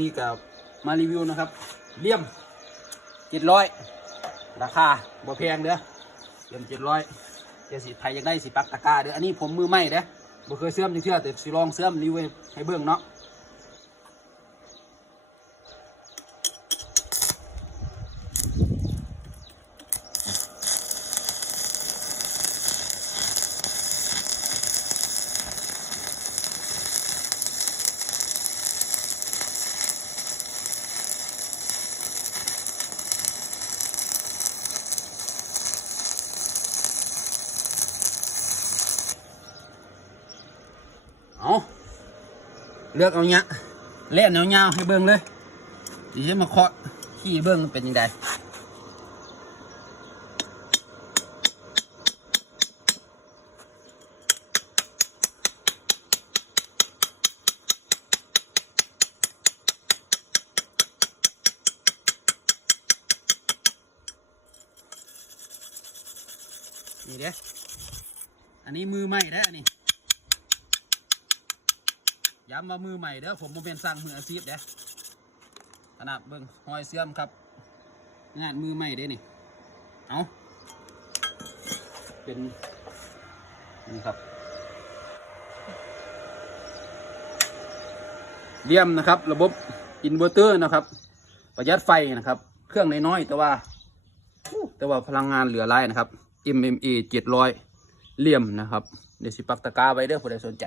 นี่กับมารีวิวนะครับเลี่ยม700ราคาบ่แพงเด้อเลี่ยม700เดี๋ยวสิไผอยากได้สิปักตะกร้าเด้ออันนี้ผมมือใหม่เด้อบ่เคยเสื่อมจังเทื่อแต่สิลองเสื่อมรีวิวให้เบิ่งเนาะเอาเลือกเอาเนี้ยเล่นเอาเงาให้เบิ่งเลยดิฉันมาเคาะขี้เบิ่งเป็นยังไงนี่เด้อันนี้มือใหม่เด้ออันนี้ย้ำว่ามือใหม่เด้อผมเป็นสั่งมืออาชีพเด้อขนาดเบิ่งหอยเสื่อมครับงานมือใหม่เด้นี่เอาเป็นนี่ครับเลี่ยมนะครับระบบอินเวอร์เตอร์นะครับประหยัดไฟนะครับเครื่องน้อยๆแต่ว่าพลังงานเหลือหลายนะครับ MMA 700เลี่ยมนะครับเดี๋ยวสิปักตะกร้าไว้เด้อผู้ใดสนใจ